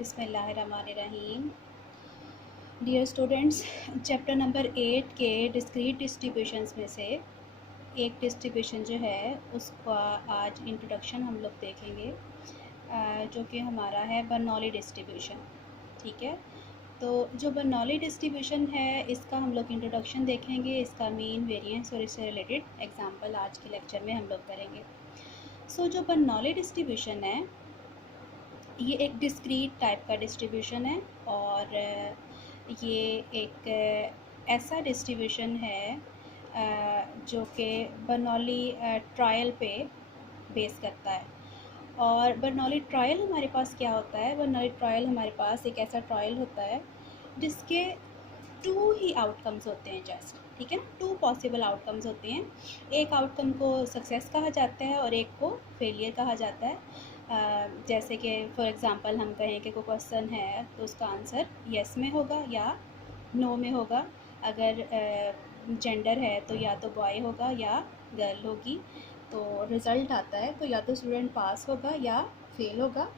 बिस्मिल्लाहिर्रहमानिर्रहीम। Dear students, chapter number 8 के discrete distributions में से एक डिस्ट्रीब्यूशन जो है उसका आज इंट्रोडक्शन हम लोग देखेंगे, जो कि हमारा है बर्नौली डिस्ट्रीब्यूशन। ठीक है, तो जो बर्नौली डिस्ट्रीब्यूशन है इसका हम लोग इंट्रोडक्शन देखेंगे, इसका मीन, वेरिएंस और इससे रिलेटेड एग्जांपल आज के लेक्चर में हम लोग करेंगे। सो जो बर्नौली डिस्ट्रीब्यूशन है ये एक डिस्क्रीट टाइप का डिस्ट्रीब्यूशन है और ये एक ऐसा डिस्ट्रीब्यूशन है जो कि बर्नौली ट्रायल पे बेस करता है। और बर्नौली ट्रायल हमारे पास क्या होता है? बर्नौली ट्रायल हमारे पास एक ऐसा ट्रायल होता है जिसके टू ही आउटकम्स होते हैं जस्ट, ठीक है ना, टू पॉसिबल आउटकम्स होते हैं। एक आउटकम को सक्सेस कहा जाता है और एक को फेलियर कहा जाता है। जैसे कि फॉर एग्ज़ाम्पल हम कहें कि कोई क्वेश्चन है तो उसका आंसर येस में होगा या नो में होगा। अगर जेंडर है तो या तो बॉय होगा या गर्ल होगी, तो रिज़ल्ट आता है तो या तो स्टूडेंट पास होगा या फेल होगा।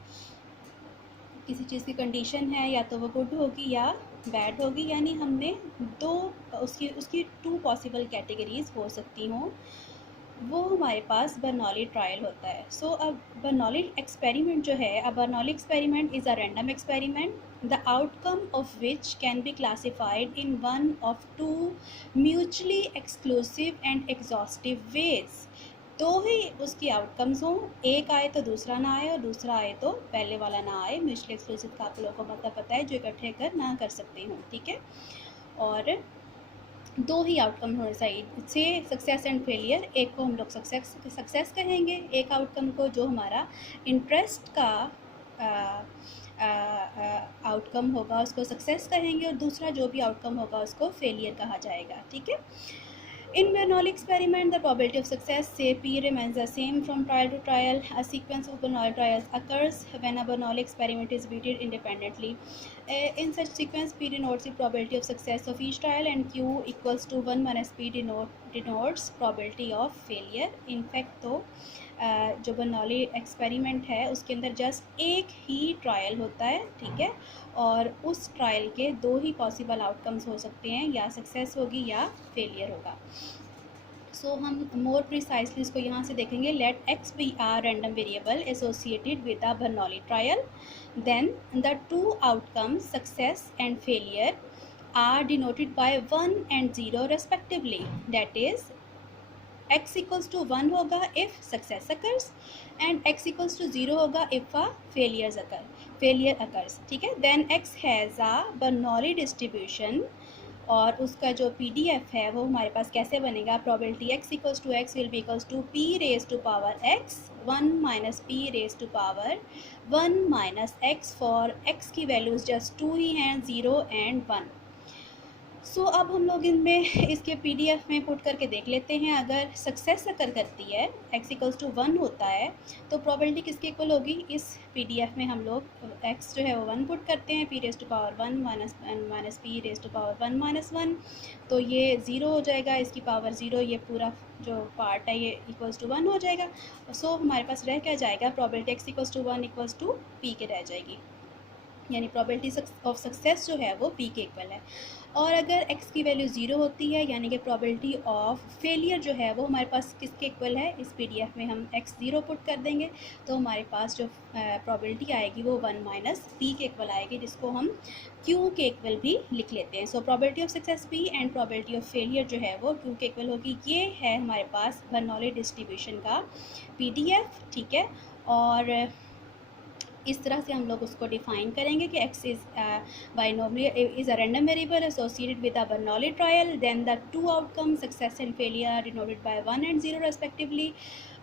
किसी चीज़ की कंडीशन है या तो वो गुड होगी या बैड होगी, यानी हमने दो उसकी टू पॉसिबल कैटेगरीज हो सकती हों, वो हमारे पास बर्नौली ट्रायल होता है। सो अब बर्नौली एक्सपेरिमेंट जो है, अब Bernoulli experiment is a random experiment the outcome of which can be classified in one of two mutually exclusive and exhaustive ways. दो ही उसकी आउटकम्स हों, एक आए तो दूसरा ना आए और दूसरा आए तो पहले वाला ना आए। म्यूचुअली एक्सक्लूसिव का आप लोगों को मतलब पता है, जो इकट्ठे कर ना कर सकते हों, ठीक है। और दो ही आउटकम होने से सक्सेस एंड फेलियर, एक को हम लोग सक्सेस कहेंगे, एक आउटकम को जो हमारा इंटरेस्ट का आउटकम होगा उसको सक्सेस कहेंगे और दूसरा जो भी आउटकम होगा उसको फेलियर कहा जाएगा, ठीक है। In Bernoulli experiment, the probability of success, say P, remains the same from trial to trial. A sequence of Bernoulli trials occurs when a Bernoulli experiment is repeated independently. In such sequence, P denotes the probability of success of each trial and Q equals to 1 minus P denotes probability of failure. In fact, तो जो Bernoulli experiment है उसके अंदर just एक ही trial होता है, ठीक है, और उस ट्रायल के दो ही पॉसिबल आउटकम्स हो सकते हैं, या सक्सेस होगी या फेलियर होगा। सो हम मोर प्रिसाइसली इसको यहाँ से देखेंगे। Let X be are random variable associated with a Bernoulli trial, then the two outcomes success and failure are denoted by 1 and 0 respectively. That is x equals to 1 होगा if success occurs and x equals to 0 होगा if a failure occurs, ठीक है। then x has a Bernoulli distribution और उसका जो PDF है वो हमारे पास कैसे बनेगा? probability x equals to x will be equals to p raised to power x 1 minus p raised to power 1 minus x, for x की वैल्यूज़ जस्ट 2 ही हैं, 0 and 1। सो अब हम लोग इनमें इसके PDF में पुट करके देख लेते हैं। अगर सक्सेस अकर करती है, x इक्वल्स टू 1 होता है, तो प्रोबेबिलिटी किसके इक्वल होगी? इस PDF में हम लोग x जो है वो 1 पुट करते हैं, p raise to power 1 minus p raise to power 1 minus 1, तो ये 0 हो जाएगा, इसकी पावर 0, ये पूरा जो पार्ट है ये इक्वल्स टू 1 हो जाएगा। सो हमारे पास रह क्या जाएगा? Probability x equals to 1 equals to p के रह जाएगी, यानी प्रोबेबिलिटी ऑफ सक्सेस जो है वो p के इक्वल है। और अगर x की वैल्यू 0 होती है, यानी कि प्रोबेबिलिटी ऑफ फेलियर जो है वो हमारे पास किसके इक्वल है? इस PDF में हम x 0 पुट कर देंगे तो हमारे पास जो प्रोबेबिलिटी आएगी वो 1 माइनस p के इक्वल आएगी, जिसको हम q के इक्वल भी लिख लेते हैं। So probability of success p and probability of failure जो है वो q के इक्वल होगी। ये है हमारे पास बर्नौली डिस्ट्रीब्यूशन का PDF, ठीक है। और इस तरह से हम लोग उसको डिफाइन करेंगे कि x is binomial is a random variable associated with a Bernoulli trial, then the two outcome success and failure are denoted by 1 and 0 respectively,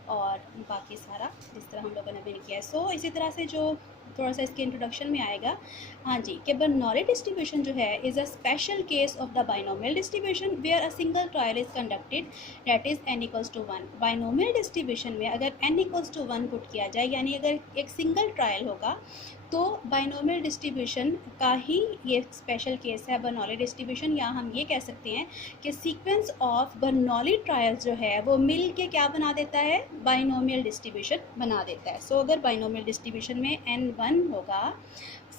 और बाकी सारा जिस तरह हम लोगों ने भी किया है। सो इसी तरह से जो थोड़ा सा इसके इंट्रोडक्शन में आएगा, हाँ जी, कि बर्नौली डिस्ट्रीब्यूशन जो है is a special case of the binomial distribution where a single trial is conducted, that is n equals to 1। Binomial distribution में अगर n इक्वल्स टू 1 पुट किया जाए, यानी अगर एक सिंगल ट्रायल होगा, तो बाइनोमियल डिस्ट्रीब्यूशन का ही ये स्पेशल केस है बर्नौली डिस्ट्रीब्यूशन, या हम ये कह सकते हैं कि सीक्वेंस ऑफ बर्नौली ट्रायल्स जो है वो मिल के क्या बना देता है? बाइनोमियल डिस्ट्रीब्यूशन बना देता है। सो अगर बाइनोमियल डिस्ट्रीब्यूशन में n 1 होगा,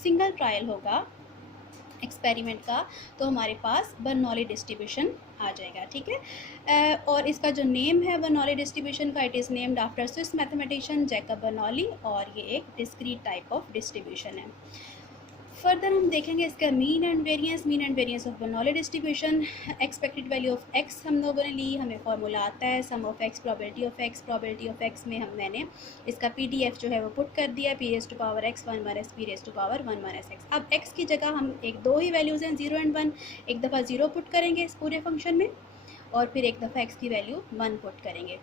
सिंगल ट्रायल होगा एक्सपेरिमेंट का, तो हमारे पास बर्नौली डिस्ट्रीब्यूशन आ जाएगा, ठीक है। और इसका जो नेम है बर्नौली डिस्ट्रीब्यूशन का, it is named after Swiss mathematician Jacob Bernoulli, और ये एक डिस्क्रीट टाइप ऑफ डिस्ट्रीब्यूशन है। फर्दर हम देखेंगे इसका mean and variance of Bernoulli distribution. Expected value of X हम लोगों ने ली, हमें फॉर्मूला आता है sum of X probability of X में मैंने इसका पीडीएफ जो है वो पुट कर दिया, P raise to power X 1 minus P raise to power 1 minus X. अब एक्स की जगह हम दो ही वैल्यूज़ हैं 0 एंड 1, एक दफ़ा 0 पुट करेंगे इस पूरे फंक्शन में, और फिर एक दफ़ा एक्स की वैल्यू 1 पुट करेंगे।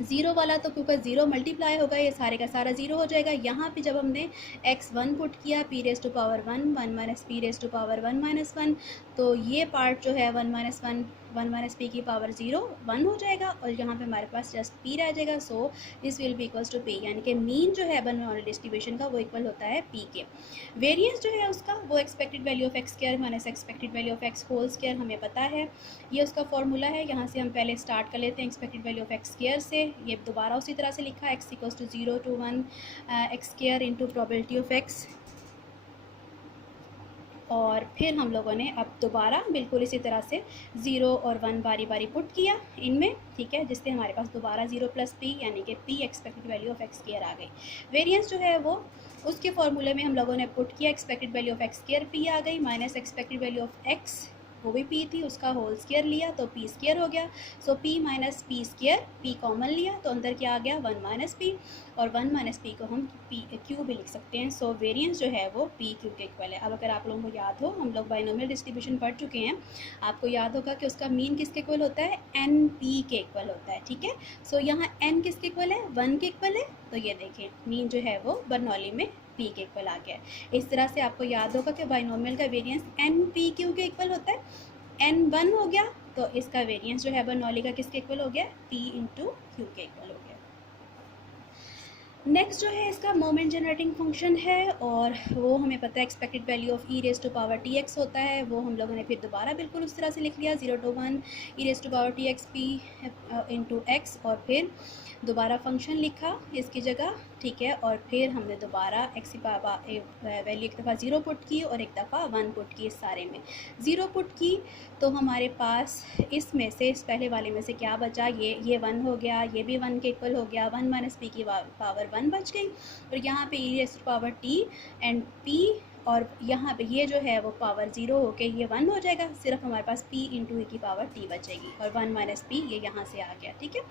ज़ीरो वाला तो क्योंकि ज़ीरो मल्टीप्लाई होगा, ये सारे का सारा ज़ीरो हो जाएगा। यहाँ पे जब हमने x1 पुट किया, P raise to power 1 minus P raise to power 1 minus 1, तो ये पार्ट जो है 1 माइनस पी की पावर 0 1 हो जाएगा, और यहाँ पे हमारे पास जस्ट p रह जाएगा। So this will be equals to p, यानी कि मीन जो है बर्नौली डिस्ट्रीब्यूशन का वो इक्वल होता है p के। वेरिएंस जो है उसका वो expected value of X square minus expected value of X whole square, हमें पता है ये उसका फॉर्मूला है। यहाँ से हम पहले स्टार्ट कर लेते हैं expected value of X square से। ये दोबारा उसी तरह से लिखा है x equals to 0 to 1 X square into probability of X, और फिर हम लोगों ने अब दोबारा बिल्कुल इसी तरह से 0 और 1 बारी बारी पुट किया इनमें, ठीक है, जिससे हमारे पास दोबारा 0 प्लस p यानी कि p expected value of X square आ गई। वेरिएंस जो है वो उसके फॉर्मूले में हम लोगों ने पुट किया, expected value of X square p आ गई, minus expected value of x वो भी p थी, उसका होल स्क्वायर लिया तो p स्क्वायर हो गया। सो p minus P square, p common लिया तो अंदर क्या आ गया 1 माइनस पी, और 1 माइनस पी को हम क्यू भी लिख सकते हैं। सो वेरिएंस जो है वो पी क्यू के इक्वल है। अब अगर आप लोगों को याद हो, हम लोग बाइनोमियल डिस्ट्रीब्यूशन पढ़ चुके हैं, आपको याद होगा कि उसका मीन किसके इक्वल होता है, एन पी के इक्वल होता है, ठीक है। सो यहाँ एन किसके इक्वल है, 1 के इक्वल है, तो ये देखें मीन जो है वो बर्नौली में पी के इक्वल आ गया है। इस तरह से आपको याद होगा कि बाइनोमियल का वेरिएंस एन पी क्यू के इक्वल होता है। एन 1 हो गया तो इसका वेरिएंस जो है बर्नौली का किसके इक्वल हो गया, p इंटू क्यू के इक्वल हो गया। नेक्स्ट जो है इसका मोमेंट जनरेटिंग फंक्शन है, और वो हमें पता है expected value of E raise to power T X होता है। वो हम लोगों ने फिर दोबारा बिल्कुल उस तरह से लिख लिया, 0 to 1 E raise to power T X P into X, और फिर दोबारा फंक्शन लिखा इसकी जगह, ठीक है, और फिर हमने दोबारा एक्स की वैल्यू एक दफ़ा 0 पुट की और एक दफ़ा 1 पुट की। इस सारे में 0 पुट की तो हमारे पास इसमें से, इस पहले वाले में से क्या बचा, ये 1 हो गया, ये भी 1 के इक्वल हो गया, 1 माइनस पी की पावर 1 बच गई, और यहाँ पे e raise to power t and p, और यहाँ पे ये जो है वो पावर 0 होके ये 1 हो जाएगा, सिर्फ हमारे पास p इंटू ई की पावर t बचेगी, और 1 माइनस पी ये यहाँ से आ गया, ठीक है।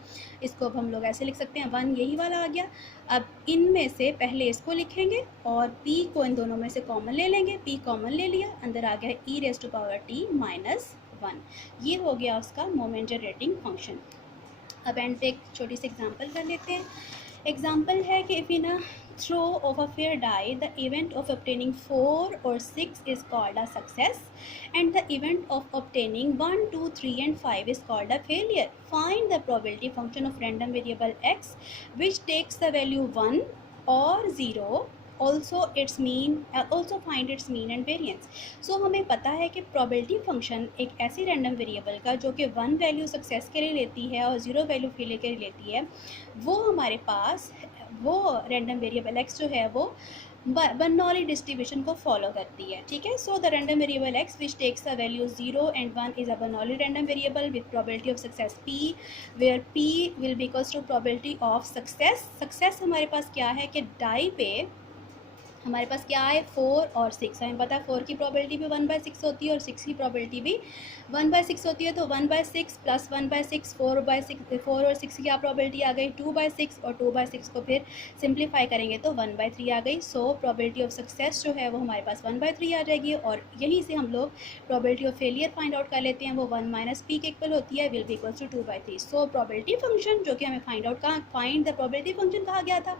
इसको अब हम लोग ऐसे लिख सकते हैं, 1 यही वाला आ गया। अब इनमें से पहले इसको लिखेंगे और p को इन दोनों में से कॉमन ले लेंगे, p कॉमन ले लिया, अंदर आ गया e raise to power t minus 1, ये हो गया उसका मोमेंट जनरेटिंग फंक्शन। अब एंड पे एक छोटी सी एग्जांपल कर लेते हैं। एग्जाम्पल है कि if in a throw of a fair die the event of obtaining 4 or 6 is called a success and the event of obtaining 1, 2, 3 and 5 is called a failure. Find the probability function of random variable x which takes the value 1 or 0, also find its mean and variance. So हमें पता है कि probability function एक ऐसी random variable का जो कि 1 value success के लिए लेती है और 0 वैल्यू फेलियर के लिए लेती है, वो हमारे पास वो रैंडम वेरिएबल x जो है वो बर्नौली डिस्ट्रीब्यूशन को फॉलो करती है, ठीक है। So the random variable x which takes the value 0 and 1 is a Bernoulli random variable with probability of success p, where p will be equals to probability of success. Success हमारे पास क्या है कि die पे हमारे पास क्या है 4 और 6, हमें पता है 4 की प्रोबेबिलिटी भी 1/6 होती है और 6 की प्रोबेबिलिटी भी 1/6 होती है, तो 1/6 प्लस 1/6 4 और 6 की क्या प्रोबेबिलिटी आ गई 2/6, और 2/6 को फिर सिंप्लीफाई करेंगे तो 1/3 आ गई। सो प्रोबेबिलिटी ऑफ सक्सेस जो है वो हमारे पास 1/3 आ जाएगी, और यहीं से हम लोग probability of failure find out कर लेते हैं, वो 1 माइनस पी के इक्वल होती है, will be equals to 2/3। So probability function जो कि हमें फाइंड द प्रोबेबिलिटी फंक्शन कहा गया था,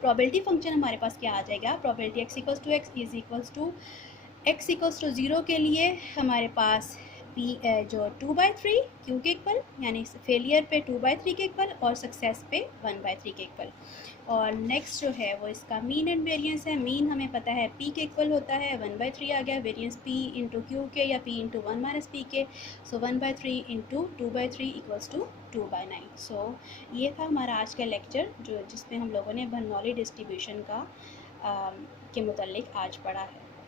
प्रोबेबिलिटी फंक्शन हमारे पास क्या आ जाएगा, probability x equals to x is equals to x equals to 0 के लिए हमारे पास p जो 2/3 क्यू के इक्वल, यानी फेलियर पे 2/3 के इक्वल और सक्सेस पे 1/3 के इक्वल। और नेक्स्ट जो है वो इसका मीन एंड वेरिएंस है। मीन हमें पता है p के इक्वल होता है, 1/3 आ गया, वेरिएंस p इंटू क्यू के या p इंटू 1 माइनस पी के, सो 1/3 इंटू 2/3 इक्वल्स टू 2/9। सो ये था हमारा आज का लेक्चर जो जिसमें हम लोगों ने बर्नौली डिस्ट्रीब्यूशन का के मुतल्लिक आज पढ़ा है।